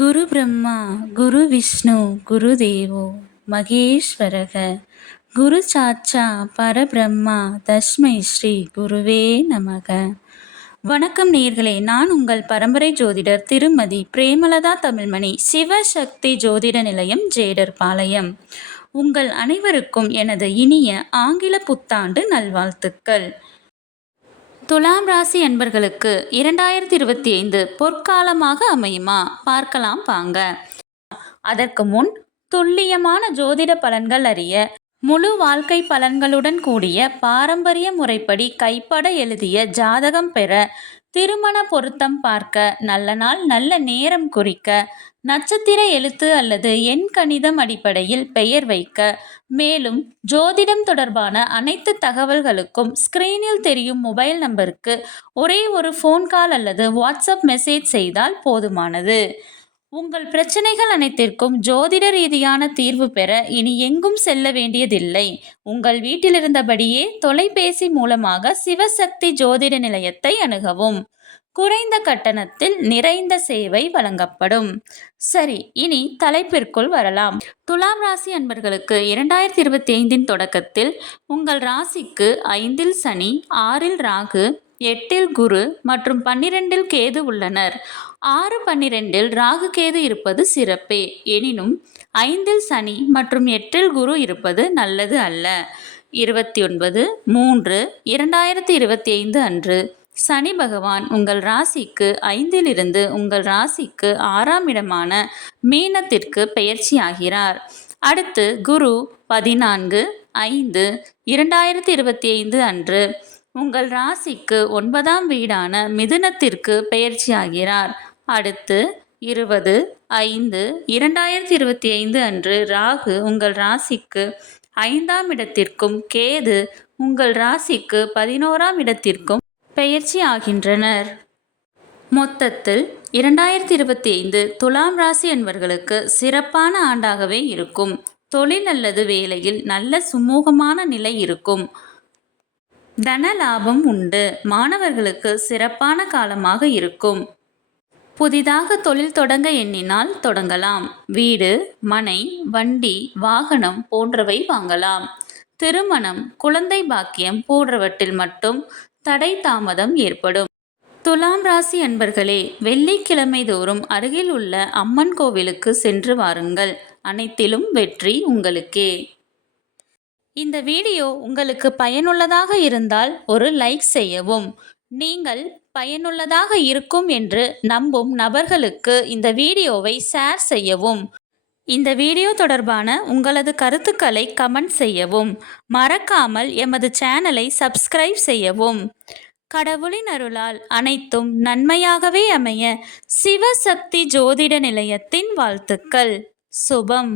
குரு பிரம்மா குரு விஷ்ணு குரு தேவோ மகேஸ்வரக குரு சாட்சா பரபிரம்மா தஸ்மை ஸ்ரீ குருவே நமக. வணக்கம் நேயர்களே, நான் உங்கள் பரம்பரை ஜோதிடர் திருமதி பிரேமலதா தமிழ்மணி, சிவசக்தி ஜோதிட நிலையம், ஜேடர் பாளையம். உங்கள் அனைவருக்கும் எனது இனிய ஆங்கில புத்தாண்டு நல்வாழ்த்துக்கள். துலாம் ராசி அன்பர்களுக்கு 2025 பொற்காலமாக அமையுமா? பார்க்கலாம் வாங்க. அதற்கு முன் துல்லியமான ஜோதிட பலன்கள் அறிய முழு வாழ்க்கை பலன்களுடன் கூடிய பாரம்பரிய முறைப்படி கைப்பட எழுதிய ஜாதகம் பெற, திருமண பொருத்தம் பார்க்க, நல்ல நாள் நல்ல நேரம் குறிக்க, நட்சத்திர எழுத்து அல்லது எண் கணிதம் அடிப்படையில் பெயர் வைக்க, மேலும் ஜோதிடம் தொடர்பான அனைத்து தகவல்களுக்கும் ஸ்கிரீனில் தெரியும் மொபைல் நம்பருக்கு ஒரே ஒரு ஃபோன் கால் அல்லது வாட்ஸ்அப் மெசேஜ் செய்தால் போதுமானது. உங்கள் பிரச்சனைகள் அனைத்திற்கும் ஜோதிட ரீதியான தீர்வு பெற இனி எங்கும் செல்ல வேண்டியதில்லை. உங்கள் வீட்டிலிருந்தபடியே தொலைபேசி மூலமாக சிவசக்தி ஜோதிட நிலையத்தை அணுகவும். குறைந்த கட்டணத்தில் நிறைந்த சேவை வழங்கப்படும். சரி, இனி தலைப்பிற்குள் வரலாம். துலாம் ராசி அன்பர்களுக்கு 2025 தொடக்கத்தில் உங்கள் ராசிக்கு 5 சனி, 6 ராகு, 8 குரு மற்றும் 12 கேது உள்ளனர். 6, 12 ராகு கேது இருப்பது சிறப்பே. எனினும் 5 சனி மற்றும் 8 குரு இருப்பது நல்லது அல்ல. 29/3/2025 அன்று சனி பகவான் உங்கள் ராசிக்கு 5 உங்கள் ராசிக்கு 6ஆம் இடமான மீனத்திற்கு பெயர்ச்சி ஆகிறார். அடுத்து குரு 14/5/2025 அன்று உங்கள் ராசிக்கு 9ஆம் வீடான மிதுனத்திற்கு பெயர்ச்சி ஆகிறார். அடுத்து 20/5/2025 அன்று ராகு உங்கள் ராசிக்கு 5ஆம் இடத்திற்கும் கேது உங்கள் ராசிக்கு 11ஆம் இடத்திற்கும் பெயர்ச்சி ஆகின்றனர். மொத்தத்தில் 2025 துலாம் ராசி அன்பர்களுக்கு சிறப்பான ஆண்டாகவே இருக்கும். தொழில் அல்லது வேலையில் நல்ல சுமூகமான நிலை இருக்கும். தன லாபம் உண்டு. மாணவர்களுக்கு சிறப்பான காலமாக இருக்கும். புதிதாக தொழில் தொடங்க எண்ணினால் தொடங்கலாம். வீடு, மனை, வண்டி, வாகனம் போன்றவை வாங்கலாம். திருமணம், குழந்தை பாக்கியம் போன்றவற்றில் மட்டும் தடை தாமதம் ஏற்படும். துலாம் ராசி அன்பர்களே, வெள்ளிக்கிழமை தோறும் அருகில் உள்ள அம்மன் கோவிலுக்கு சென்று வாருங்கள். அனைத்திலும் வெற்றி உங்களுக்கே. இந்த வீடியோ உங்களுக்கு பயனுள்ளதாக இருந்தால் ஒரு லைக் செய்யவும். நீங்கள் பயனுள்ளதாக இருக்கும் என்று நம்பும் நபர்களுக்கு இந்த வீடியோவை ஷேர் செய்யவும். இந்த வீடியோ தொடர்பான உங்களது கருத்துக்களை கமெண்ட் செய்யவும். மறக்காமல் எமது சேனலை சப்ஸ்கிரைப் செய்யவும். கடவுளின் அருளால் அனைத்தும் நன்மையாகவே அமைய சிவசக்தி ஜோதிட நிலையத்தின் வாழ்த்துக்கள். சுபம்.